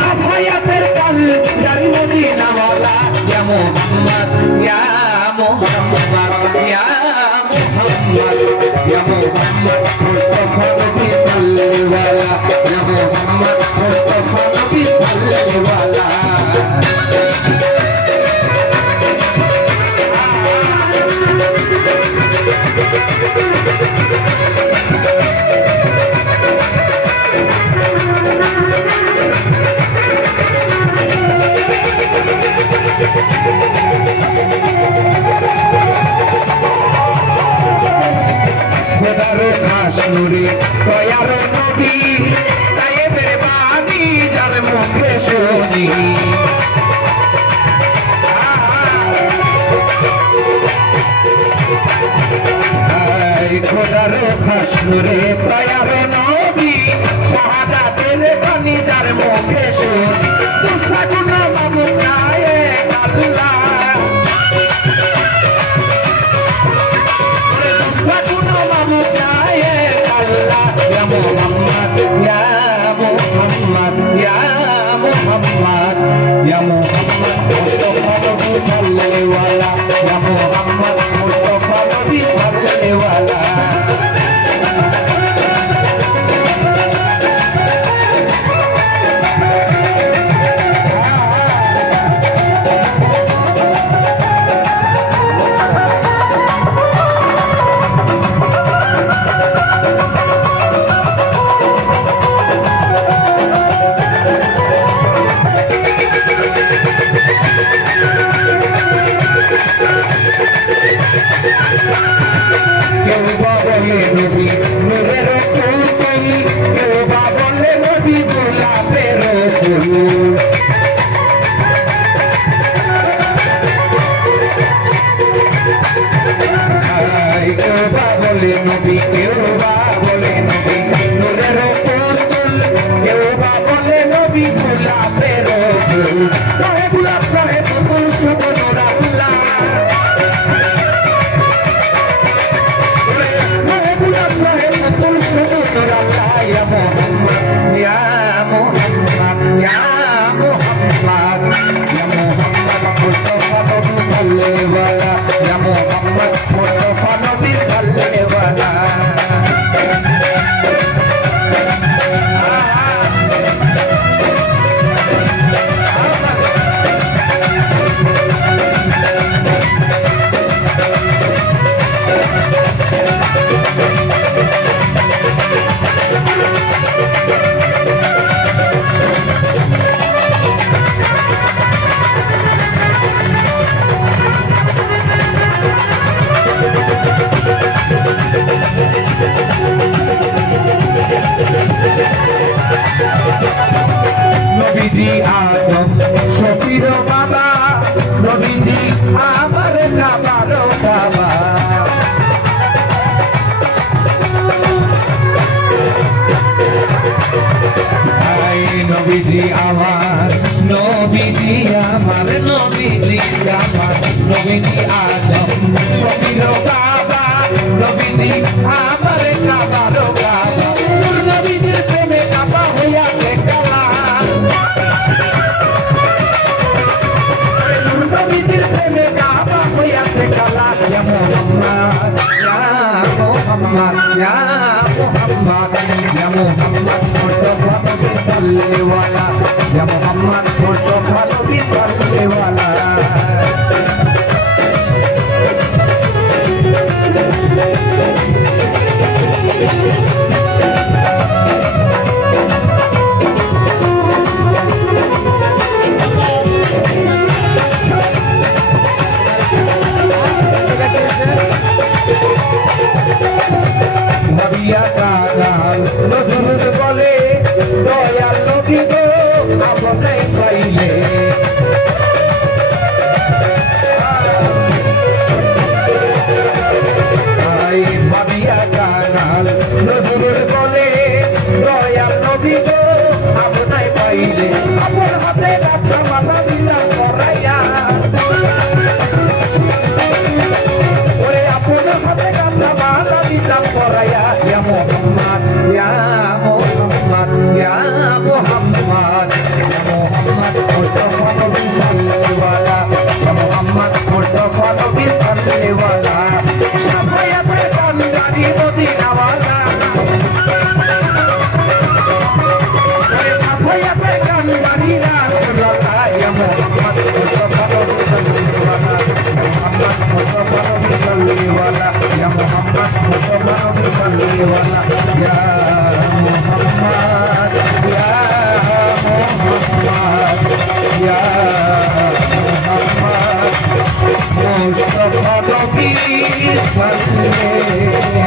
সাফায়াতের কাল যার মদিনাওয়ালা ইয়া মুহাম্মদ ইয়া মুহাম্মদ ইয়া মুহাম্মদ ইয়া মুহাম্মদ মুস্তাফা নবী সাল্লাল্লাহু ইয়া মুহাম্মদ মুস্তাফা নবী খোদারে খাস নূরে দয়ার নবী গায়েবের বাণী যার মুখে শুনি খোদারে খাস নূরে দয়ার নবী শাহাদাতের বাণী যার মুখে শুনি দুসরা গুনা মাবুদ নায়ে আল্লাহ Ya Muhammad, Ya Muhammad, Ya Muhammad, Ya Muhammad, Mustafa Nabi sallallahu alaihi Ya Muhammad, Mustafa Nabi sallallahu alaihi নবী কেউ বা বলে নবী নূরের পুতুল কেউ বা বলে নবী গোলাপের ফুল রহে গোলাপ রহে পুতুল শুভ নূরাল্লাহ রহে গোলাপ রহে পুতুল শুভ নূরাল্লাহ ইয়া মুহাম্মদ ইয়া মুহাম্মদ ইয়া মুহাম্মদ ইয়া মুহাম্মদ মুস্তাফা নবী সাল্লাল্লাহু আলাইহি ইয়া মুহাম্মদ মুস্তাফা নবী নবীজি আদম শফির বাবা নবীজি আমার কাবার বাবা নবীজি আমার নবীজি আমার নবীজি আমার নবীজি আদম শফির বাবা নবীজি আমার কাবার বাবা নবীজির প্রেমে কাবা হইয়া কালা নবীজির প্রেমে কাবা হইয়া কালা ইয়া মুহাম্মদ ইয়া মুহাম্মদ ইয়া মুহাম্মদ ইয়া মুহাম্মদ মুস্তাফা নবী সাল্লাল্লাহু আলাইহি ইয়া মুহাম্মদ মুস্তাফা নবী সাল্লাল্লাহু আলাইহি নবিয়া কাগাল নজরুল বলে দয়াল নবী গো আপনি পাইলে নবিয়া কাগাল নজরুল বলে দয়াল নবী গো আপনি পাইলে আপন হাতে রাখা মালা দিলা করাইয়া ওরে আপন হাতে রাখা মালা দিলা করাইয়া ইয়া মুহাম্মদ ইয়া মুহাম্মদ ইয়া মুহাম্মদ নবী সাল্লে